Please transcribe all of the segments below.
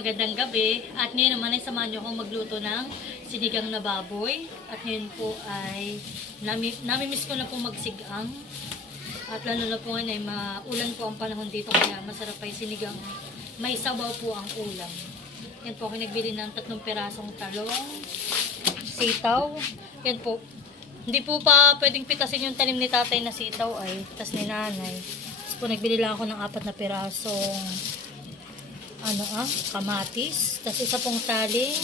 magandang gabi. At ngayon naman ay samahan niyo akong magluto ng sinigang na baboy. At ngayon po ay nami, namimiss ko na po magsigang. At lalo na po ngayon ay maulan po ang panahon dito kaya masarap yung sinigang. May sabaw po ang ulam. Yan po ako nagbili ng tatlong pirasong talong, sitaw. Yan po. Hindi po pa pwedeng pitasin yung tanim ni tatay na sitaw ay, tas ni nanay. Tapos po nagbili lang ako ng apat na pirasong ano ah, kamatis. Tapos isa pong taling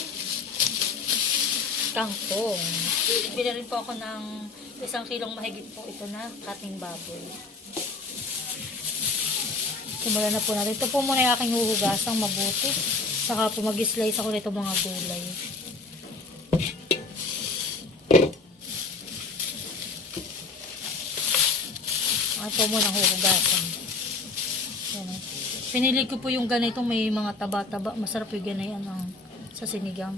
kangkong. Bili rin po ako ng isang kilong mahigit po ito na kating baboy. Simulan na po natin. Ito po muna yung aking huhugasang mabuti. Saka po mag-slice ako nito mga gulay. Ito muna huhugasan. Pinili ko po yung ganito may mga taba-taba. Masarap yung ganayan ang sa sinigang.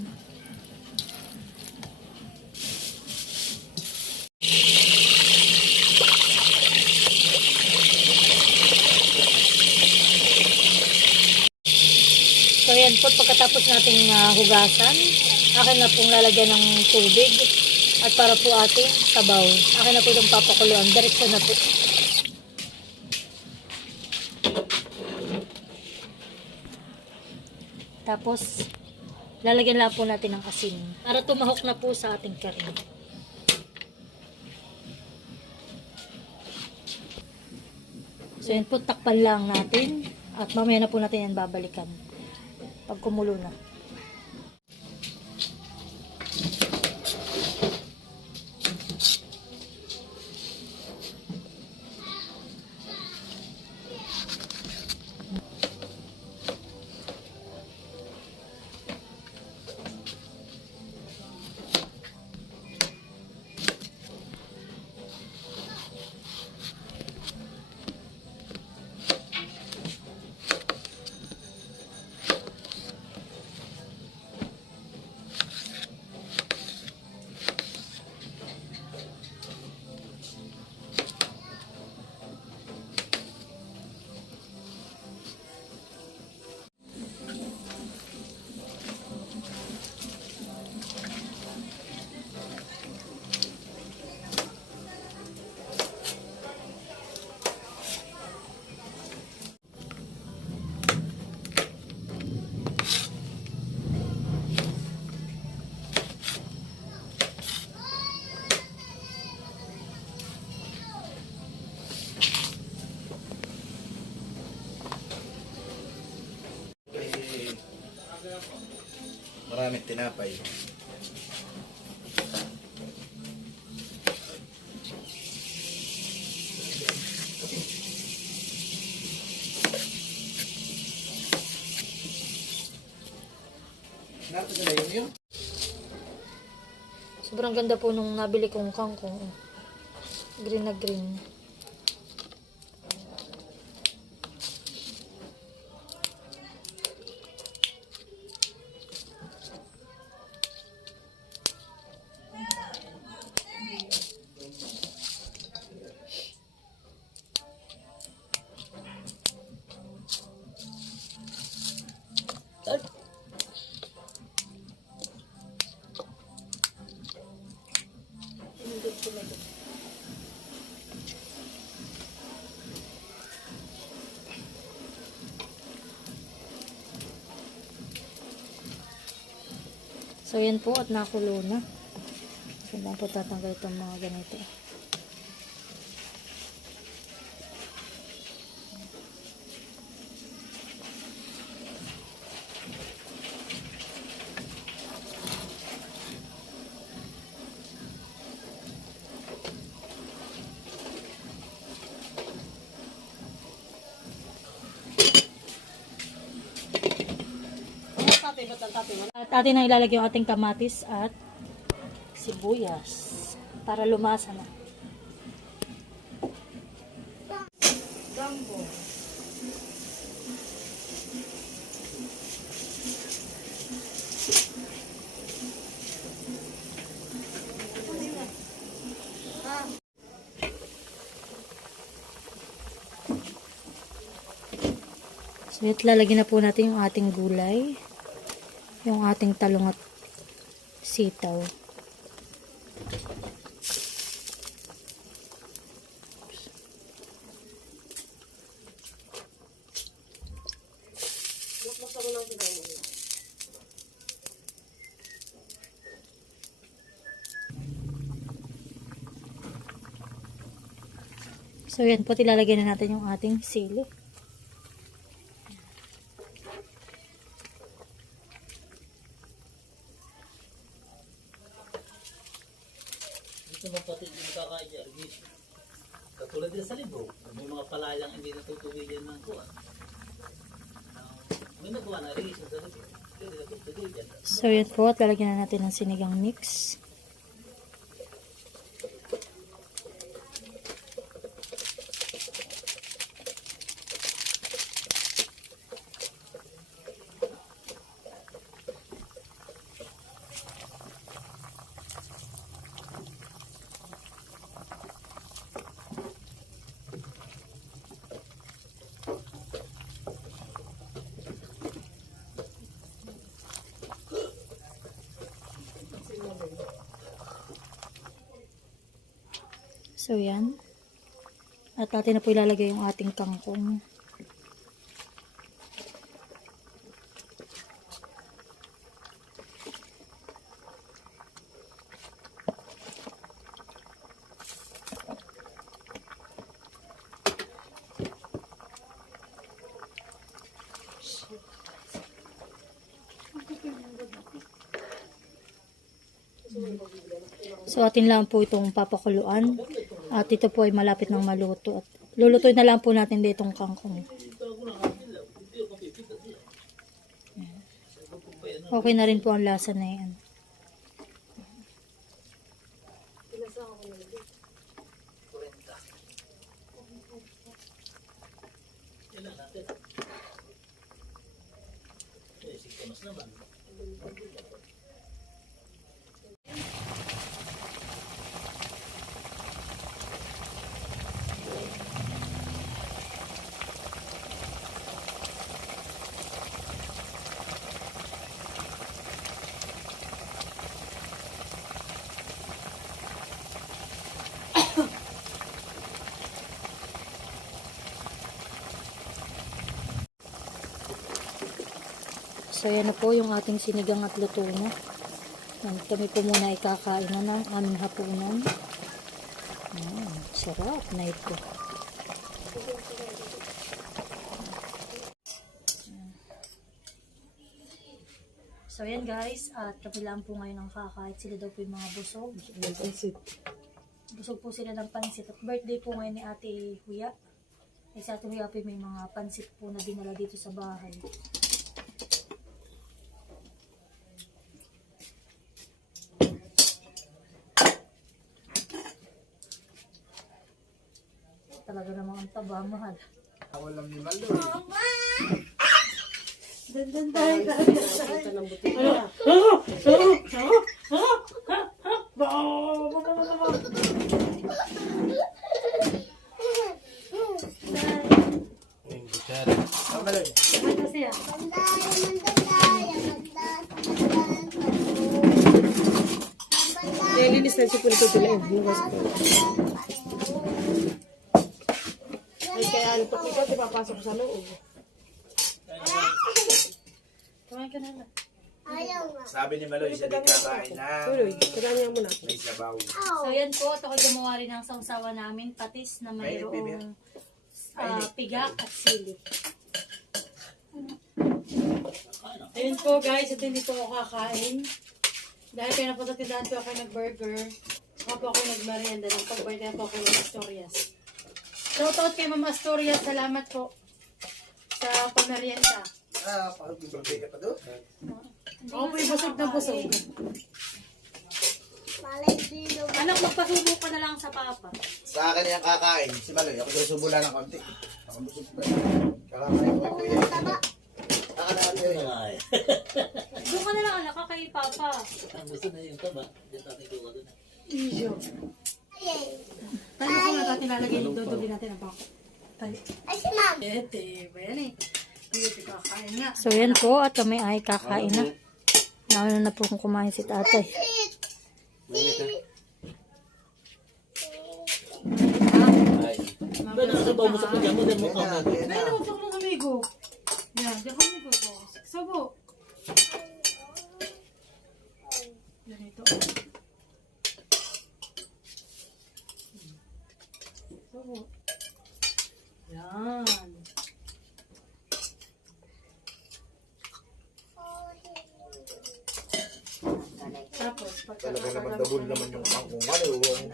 So yan po, pagkatapos nating ah, hugasan, akin na pong lalagyan ng tubig at para po ating sabaw. Akin na po itong papakuluan. Diretso na po. Tapos, lalagyan lang po natin ng asin para tumahok na po sa ating karne. So yan po, takpan lang natin at mamaya na po natin yan babalikan pag kumulo na. Maraming tinapay. Sobrang ganda po nung nabili kong kangkong. Green na green. So, yan po at nakulo na. So, lang po tatanggal itong mga ganito. At atin na ilalagay yung ating kamatis at sibuyas para lumasa na. Gambo. So, ito lalagyan na po natin yung ating gulay. Yung ating talong at sitaw. So, yan po, tilalagyan na natin yung ating sili. Dito mo pati yung kakaja, Argis. Katulad din sa libo, may mga palayang hindi natutuwigan ng kuwan. Ah, may nagawa na Argis sa libo. Hindi natutuwigan. So, yan po, lalagyan na natin ng sinigang mix. So, yan. At natin na po ilalagay yung ating kangkong. So, atin lang po itong papakuluan. At ito po ay malapit ng maluto. At lulutuin na lang po natin dito itong kangkong. Okay na rin po ang lasa na yan. Sikonas naman. So, yan na po yung ating sinigang at luto na. Yan, kami po muna ikakain na ng aming hapunan. Mm, sarap na ito. So, yan guys. At kami lang po ngayon ang kakain. Sila daw po yung mga busog. Busog po sila ng pansit. At birthday po ngayon ni Ate Huya. Eh, si Ate Huya po may mga pansit po na dinala dito sa bahay. Talaga namang ang taba, mahal. Awalam ni Malo. Yung kutsara. Ah, Maloy. Kasi ah. Nilinis na si Pulito Tula eh. Lumas ko. Ay, kaya ano, pag ikaw, di papasok sa loob. Kumain ka na lang. Sabi ni Maloy, siya di kakain na Tuloy, kanya mo na. may sabaw. So yan po, at ako'y gumawa rin ng sawsawa namin, patis na mayroong ah, piga at sili. Ayun po guys, at hindi po ako kakain. Dahil pinapunta tindahan po ako nag-burger. Ako po ako nag-merienda. Nang pag-birthday po ako ng Astorias. Shoutout kay Mama Astorias. Salamat po sa pamerienda. Ah, pag-birthday ka pa doon? Po yung busog na busog. Anak, magpasubo ka na lang sa papa. Sa akin yung kakain. Si Maloy, ako susubo lang ng konti. Ako busog pa. Kakakain ko ako yan. Kakakain ko yan. Ay, Doon ka na lang anak, kay papa. ang gusto na yung taba, dito natin gawa doon. Iyo. Tayo ko na natin lalagay doble natin ang bako. So yan po at kami ay kakain na. Nauna na po kung kumain si tatay. Ba na sa bawo mo sa kanya mo din mo Kaya na, ka. kaya na. Ay, naman mong amigo. Yan, diyan ka amigo ko. Sabo. Ganito. Sabo. Yan. Tapos, pagka Talaga naman double naman yung pangkungan. eh.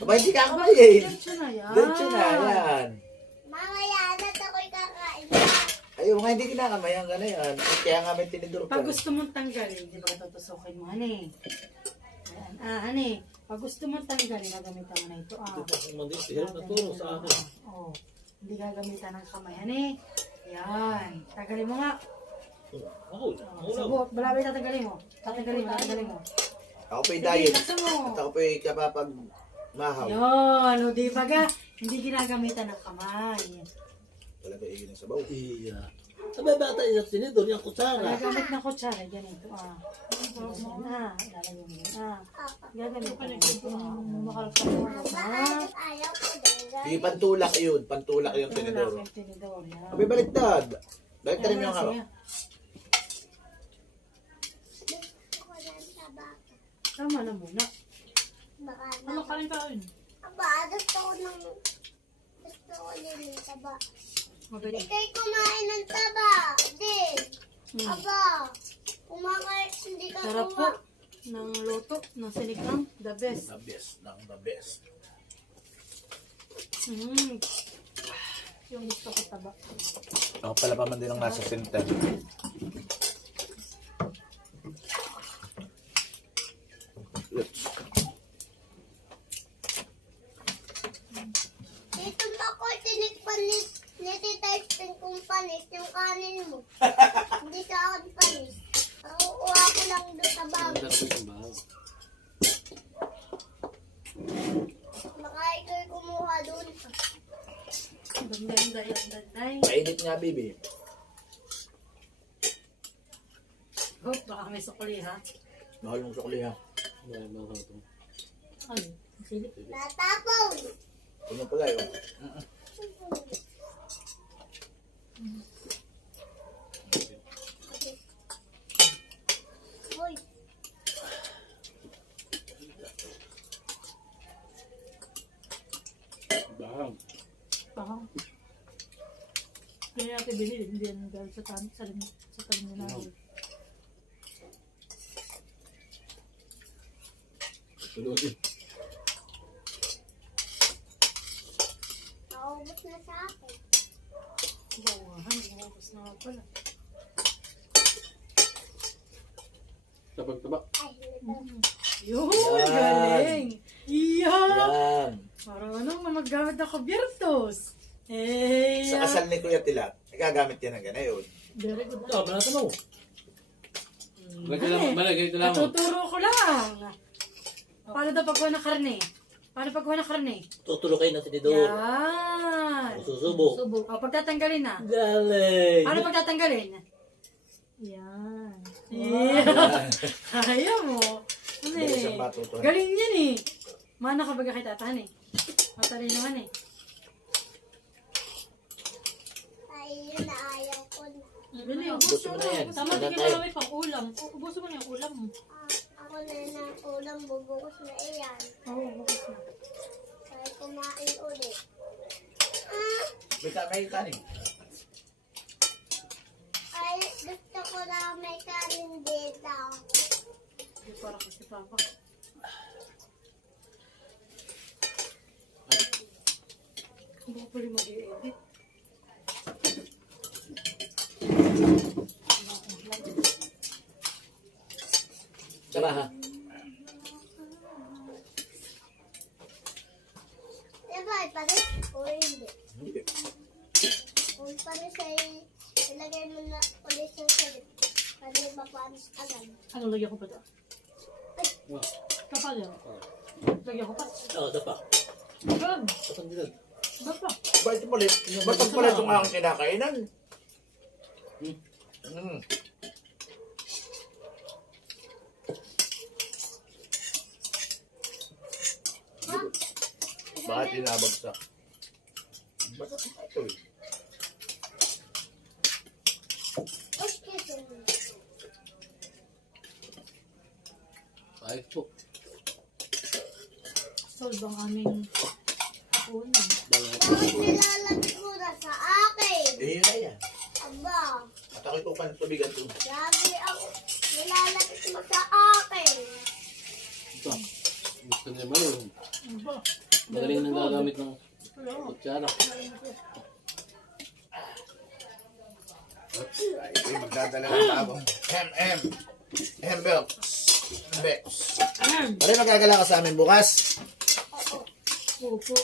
Aba, hindi kakamay eh. Diretso na yan. Diretso na, yan. Mamaya na ako'y kakain. Ayaw nga, hindi kinakamay ang gano'n yan. Kaya nga may tinidor ka. Pag gusto mong tanggalin, di ba tutusukin mo, hani? Ayan, ah, hani? Pag gusto mong tanggalin, gagamitan mo na ito, ah. Ito ang mandi, hirap na turo sa akin. Oo. Hindi gagamitan ng kamay, hani? Yan. Tanggalin mo nga. Ako, Oh, ako lang. sabot. Balabay tatanggalin mo. Tatanggalin mo, tatanggalin mo. Ako Sige, diet. laksan mo. At ako po'y kapapag mahaw. Yun, o di ba ga? Hindi ginagamitan ng kamay. Wala ba iyon sa baw? Iya. Sabi bata yung tinidor yung kutsara. Gagamit ng kutsara, ganito, ah. Ganyan, ah. Lalagyan mo yun, ah. Gagamit ka ng ito, ah. Mo, ah. Sige, pantulak yun. Pantulak yung tinidor. Abi, baliktad. Baliktad rin yung Sige. harap. Gusto ko ng tabak. Tama na muna. Baka Ano kain kain? Aba, gusto ko ng... Gusto ko din ng taba. Magaling. Ikay kumain ng taba. Din. Hmm. Aba, kumakain, hindi ka Sarap po kumain. ng luto ng sinigang. The best. The best ng the best. Mm. Yung gusto ko taba. Ako pala pa man din ang nasa center. Let's. Dito ba ko tinikpan ni, ni Tita Spin kung panis yung kanin mo? hindi sa akin panis. Nakukuha ko lang doon sa bag. Baka ikaw'y kumuha doon. Danday, danday, danday. Mainit nga, baby. Oh, baka may sukli ha. Mahal mong sukli ha. Ano? Sige. Natapon! Ano pala yun? Hoy, Parang. Hindi natin binili. Hindi yan dahil sa tan sa sa talim na namin. naubos na sa akin. Gawahan, umubos na nga pala. Tabag-taba. Ay, hindi. Yun, Yan. galing. Iya. Parang ano, magamit ng kubiertos. Eh, Sa kasal ni Kuya Tilat, gagamit yan ng ganayon. Very good. Ito, balatan mo. Balagay lang, ito lang. Natuturo ko lang. Paano daw pagkuha ng karne? Paano pagkuha ng karne? Tutulo kayo ng tinidor. Yan. Susubo. Subo. O, pagtatanggalin na. Galing. Paano pagtatanggalin? Yan. Yeah. Kaya mo. Ano Dahil eh. isang. Galing yan eh. Mana ka baga kay tatahan eh. Matalin naman eh. Ay, yun na ayaw ko na. Bili, Gusto mo na yan. Tama, di ka marami pang ulam. Ubuso mo na yung ulam mo. Ah, ako na na ulam bubukos na iyan. Oo, bukas na. Kaya kumain ulit. Ah, May ka- may kanin. ay, gusto ko na may kanin dito. Hindi para kasi papa. Hindi ko pala mag-i-edit. Tara ha. Diba, pares o hindi? Hindi. Kung pares ay ilagay mo na ulit sa salit. Pwede ba pares agad? Ano, lagyan ko pa ito? Kapal yan. Lagyan ko pa. Oo, dapa. Good. Patang din. Ba't palit? Ba't ang palit yung aking kinakainan? Mm. Bakit tinabagsak? Bakit ito eh? Okay. Ayos po. Solve ang aming Bakit nilalagay na sa akin? Eh, yun. Aba, At ako'y tukan tubigan to. sabi ako, nilalagay sa akin. Ito. Gusto niya ba yun? Magaling nang gagamit ng kutsara. Ay, ito'y magdadala ng bagong M.M. M-Belx. M-Bex. Pare, magagala ka sa amin bukas. Opo.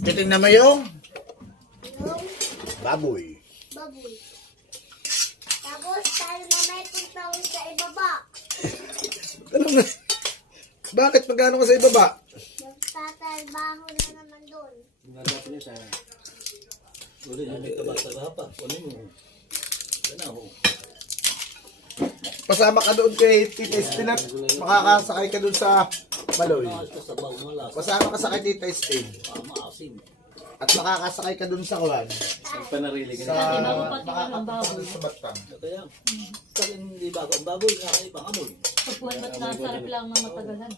Titingnan mo yung Yung baboy. baboy. Tapos, tayo na may puntawin sa ibaba. Ano na? Bakit magkano ka sa ibaba? Nagtatalbaho na naman doon. Nagagawa niya sa... Uli, may taba-taba pa. Ano mo? Na, oh. Pasama ka doon kay Tita Estin at makakasakay ka doon sa lang. Pasama ka sa kay Tita Estin maasim. at makakasakay ka doon sa Kuwan. Panarili ka Sa, na. Baboy. doon sa Batang. Kaya, pag hindi bago ang baboy, nakaibang amoy. Pagbuhat ba't nasa rep lang ng matagalan?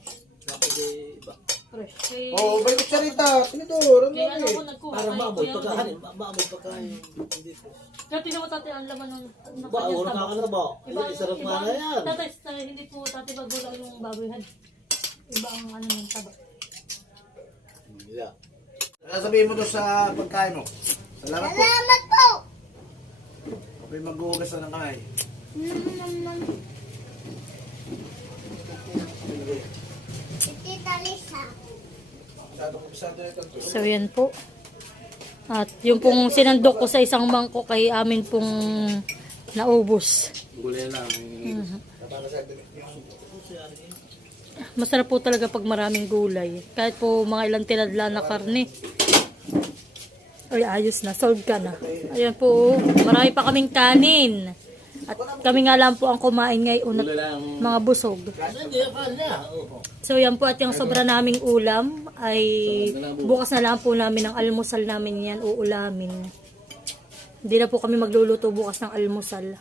Fresh. Oo, oh, balik sa rita. Tinidor, ano kay ano eh. ko nagkuha Parang kay maamoy Kuya. Ron. ma- Maamoy pagkahanin. Hindi po. Kaya tinawa tatay ang laman ng, ng Ba, kanyang wala ka na ba? Iba, Iba, sarap iba, nga na yan. tatay, tatay, hindi po tatay magulang yung baboyhan. Iba ang ano ng tabak. Yeah. Sasabihin mo doon sa pagkain mo. Salamat po. Salamat po! Okay, maghuhugas na ng kamay. Tita Lisa. Masyado ko pisado na ito. So yan po. At yung pong sinandok ko sa isang bangko kay amin pong naubos. Gulay lang. Masarap po talaga pag maraming gulay. Kahit po mga ilang tiladla na karne. Ay, ayos na. Solved ka na. Ayan po. Marami pa kaming kanin. At kami nga lang po ang kumain ngayon at mga busog. So yan po at yung sobra naming ulam ay bukas na lang po namin ang almusal namin yan uulamin. Hindi na po kami magluluto bukas ng almusal.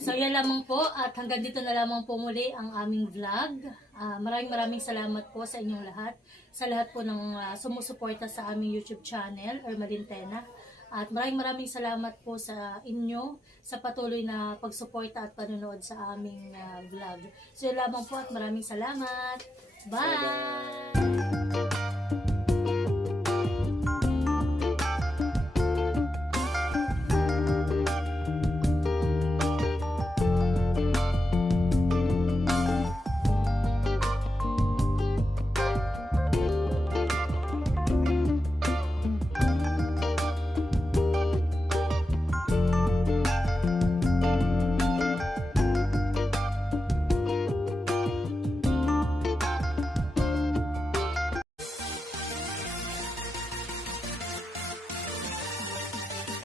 So yan lamang po at hanggang dito na lamang po muli ang aming vlog. Ah, maraming maraming salamat po sa inyong lahat. Sa lahat po ng ah, sumusuporta sa aming YouTube channel or Malintena. At maraming maraming salamat po sa inyo sa patuloy na pagsuporta at panonood sa aming ah, vlog. So yan lamang po at maraming salamat. Bye!